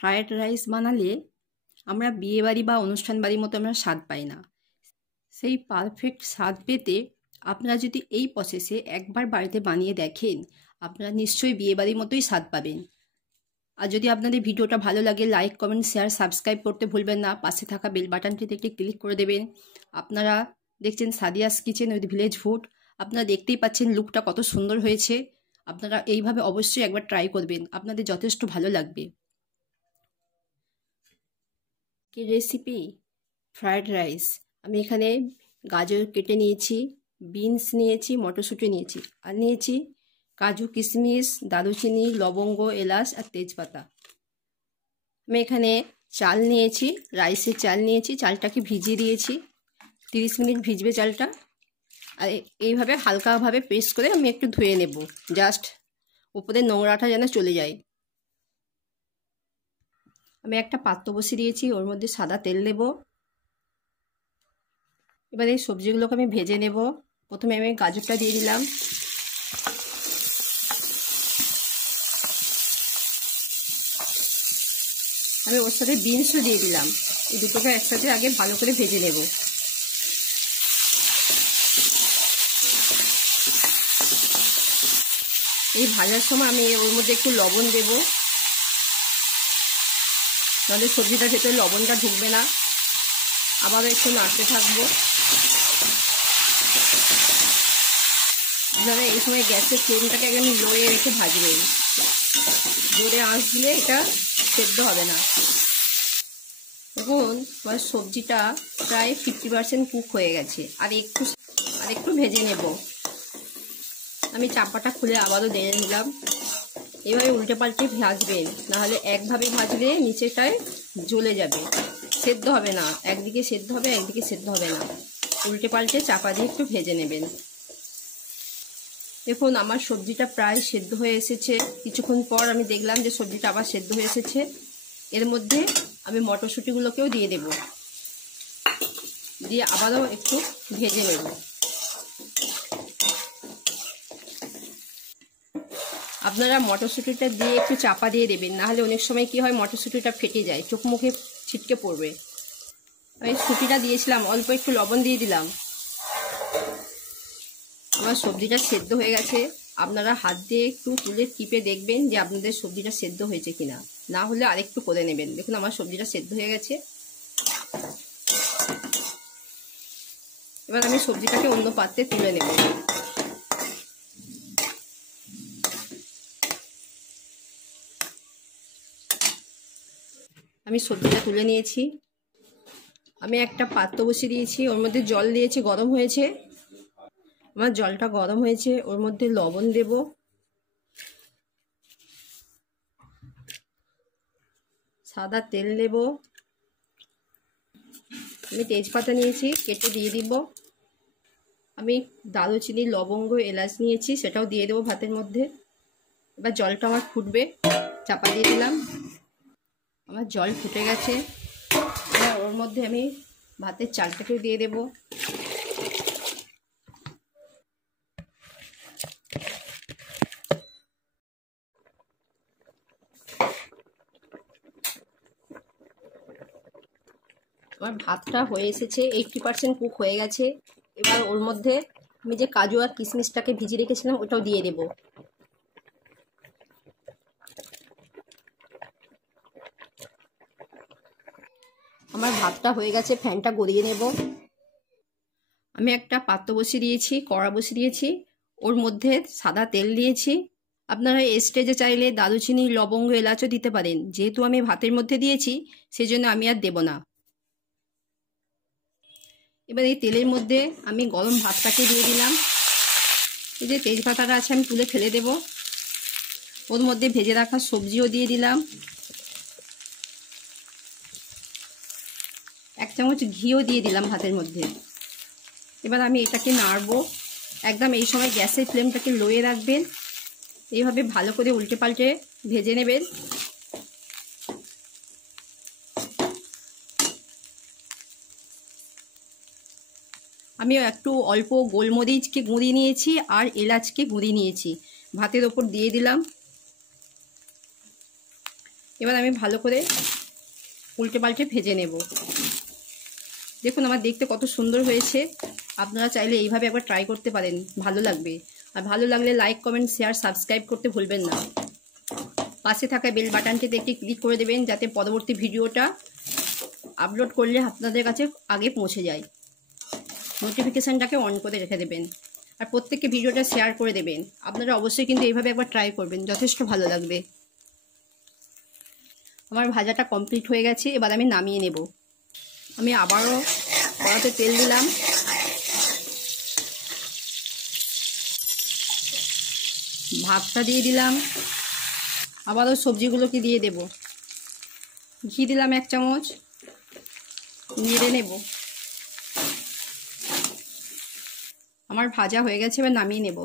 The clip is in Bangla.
ফ্রায়েড রাইস বানালে আমরা বিয়েবাড়ি বা অনুষ্ঠান বাড়ির মতো আমরা স্বাদ পাই না। সেই পারফেক্ট স্বাদ পেতে আপনারা যদি এই প্রসেসে একবার বাড়িতে বানিয়ে দেখেন, আপনারা নিশ্চয়ই বিয়েবাড়ির মতোই স্বাদ পাবেন। আর যদি আপনাদের ভিডিওটা ভালো লাগে, লাইক, কমেন্ট, শেয়ার, সাবস্ক্রাইব করতে ভুলবেন না। পাশে থাকা বেল বাটনটিতে একটি ক্লিক করে দেবেন। আপনারা দেখছেন Sadia's kitchen with village food. আপনারা দেখতেই পাচ্ছেন লুকটা কত সুন্দর হয়েছে। আপনারা এইভাবে অবশ্যই একবার ট্রাই করবেন, আপনাদের যথেষ্ট ভালো লাগবে। কি রেসিপি? Fried rice. আমি এখানে গাজর কেটে নিয়েছি, বিনস নিয়েছি, মটরশুঁটি নিয়েছি, আর নিয়েছি কাজু, কিশমিশ, দারুচিনি, লবঙ্গ, এলাচ আর তেজপাতা। আমি এখানে চাল নিয়েছি, রাইসের চাল নিয়েছি, চালটাকে ভিজিয়ে দিয়েছি। 30 মিনিট ভিজবে চালটা। আর এইভাবে হালকাভাবে পেস্ট করে আমি একটু ধুয়ে নেব, জাস্ট উপরে নোংরাটা যেন চলে যায়। আমি একটা পাত্র বসিয়ে দিয়েছি, ওর মধ্যে সাদা তেল দেব। এবার এই সবজিগুলোকে আমি ভেজে নেব। প্রথমে আমি গাজরটা দিয়ে দিলাম, আমি ওর সাথে বিনসও দিয়ে দিলাম। এই দুটোকে একসাথে আগে ভালো করে ভেজে নেব। এই ভাজার সময় আমি ওর মধ্যে একটু লবণ দেব, নাহলে সবজিটার ভেতরে লবণটা ঢুকবে না। আবারও একটু নাড়তে থাকবো। আপনারা এই সময় গ্যাসের ফ্লেমটাকে একদম লোয়ে রেখে ভাজবেন, জোরে আঁচ দিলে এটা সেদ্ধ হবে না। দেখুন আমার সবজিটা প্রায় 50% কুক হয়ে গেছে, আর একটু ভেজে নেব। আমি চাপাটা খুলে আবারও দিয়ে নিলাম। এভাবে উল্টে পাল্টে ভাজবেন, নাহলে একভাবে ভাজলে নিচেটায় জ্বলে যাবে, সেদ্ধ হবে না। একদিকে সেদ্ধ হবে, একদিকে সেদ্ধ হবে না। উল্টে পাল্টে চাপা দিয়ে একটু ভেজে নেবেন। দেখুন আমার সবজিটা প্রায় সেদ্ধ হয়ে এসেছে। কিছুক্ষণ পর আমি দেখলাম যে সবজিটা আবার সেদ্ধ হয়ে এসেছে। এর মধ্যে আমি মটরশুঁটিগুলোকেও দিয়ে দেব, দিয়ে আবারও একটু ভেজে নেব। আপনারা মটরশুঁটিটা দিয়ে একটু চাপা দিয়ে দেবেন, নাহলে অনেক সময় কি হয়, মটরশুঁটিটা ফেটে যায়, চোখ মুখে ছিটকে পড়বে। আমি শুঁটিটা দিয়েছিলাম, অল্প একটু লবণ দিয়ে দিলাম। আমার সবজিটা সেদ্ধ হয়ে গেছে। আপনারা হাত দিয়ে একটু তুলে টিপে দেখবেন যে আপনাদের সবজিটা সেদ্ধ হয়েছে কিনা, না হলে আরেকটু করে নেবেন। দেখুন আমার সবজিটা সেদ্ধ হয়ে গেছে। এবার আমি সবজিটাকে অন্য পাত্রে তুলে নেব। আমি সবজিটা তুলে নিয়েছি। আমি একটা পাত্র বসিয়ে দিয়েছি, ওর মধ্যে জল দিয়েছি, গরম হয়েছে। আমার জলটা গরম হয়েছে, ওর মধ্যে লবণ দেব, সাদা তেল দেব, আমি তেজপাতা নিয়েছি কেটে দিয়ে দিব, আমি দারুচিনি, লবঙ্গ, এলাচ নিয়েছি, সেটাও দিয়ে দেবো ভাতের মধ্যে। এবার জলটা আমার ফুটবে, চাপা দিয়ে দিলাম। আমার জল ফুটে গেছে। এবার ওর মধ্যে আমি ভাতের চালটাকেও দিয়ে দেব। আমার ভাতটা হয়ে এসেছে, 80% কুক হয়ে গেছে। এবার ওর মধ্যে আমি যে কাজু আর কিশমিশটাকে ভিজিয়ে রেখেছিলাম ওটাও দিয়ে দেব। আমার ভাতটা হয়ে গেছে, ফ্যানটা গড়িয়ে নেব। আমি একটা পাত্র বসিয়ে দিয়েছি, কড়া বসিয়ে দিয়েছি, ওর মধ্যে সাদা তেল দিয়েছি। আপনারা এই স্টেজে চাইলে দারুচিনি, লবঙ্গ, এলাচও দিতে পারেন। যেহেতু আমি ভাতের মধ্যে দিয়েছি সেই জন্য আমি আর দেব না। এবার এই তেলের মধ্যে আমি গরম ভাতটাকে দিয়ে দিলাম। এই যে তেজপাতাটা আছে আমি তুলে ফেলে দেব। ওর মধ্যে ভেজে রাখা সবজিও দিয়ে দিলাম। 1 চামচ ঘিও দিয়ে দিলাম ভাতের মধ্যে। এবার আমি এটাকে নাড়বো। একদম এই সময় গ্যাসের ফ্লেমটাকে লোয়ে রাখবেন। এইভাবে ভালো করে উল্টে পাল্টে ভেজে নেবেন। আমি একটু অল্প গোলমরিচকে গুঁড়ি নিয়েছি আর এলাচকে গুঁড়ি নিয়েছি, ভাতের ওপর দিয়ে দিলাম। এবার আমি ভালো করে উল্টে পাল্টে ভেজে নেব। দেখুন আমার দেখতে কত সুন্দর হয়েছে। আপনারা চাইলে এইভাবে একবার ট্রাই করতে পারেন, ভালো লাগবে। আর ভালো লাগলে লাইক, কমেন্ট, শেয়ার, সাবস্ক্রাইব করতে ভুলবেন না। পাশে থাকা বেল বাটনটিতে একটি ক্লিক করে দেবেন, যাতে পরবর্তী ভিডিওটা আপলোড করলে আপনাদের কাছে আগে পৌঁছে যায়। নোটিফিকেশানটাকে অন করে রেখে দেবেন। আর প্রত্যেককে ভিডিওটা শেয়ার করে দেবেন। আপনারা অবশ্যই কিন্তু এইভাবে একবার ট্রাই করবেন, যথেষ্ট ভালো লাগবে। আমার ভাজাটা কমপ্লিট হয়ে গেছে, এবার আমি নামিয়ে নেব। আমি আবারও কড়াতে তেল দিলাম, ভাতটা দিয়ে দিলাম, আবারও সবজিগুলোকে দিয়ে দেব। ঘি দিলাম 1 চামচ, নেড়ে নেব। আমার ভাজা হয়ে গেছে, এবার নামিয়ে নেব।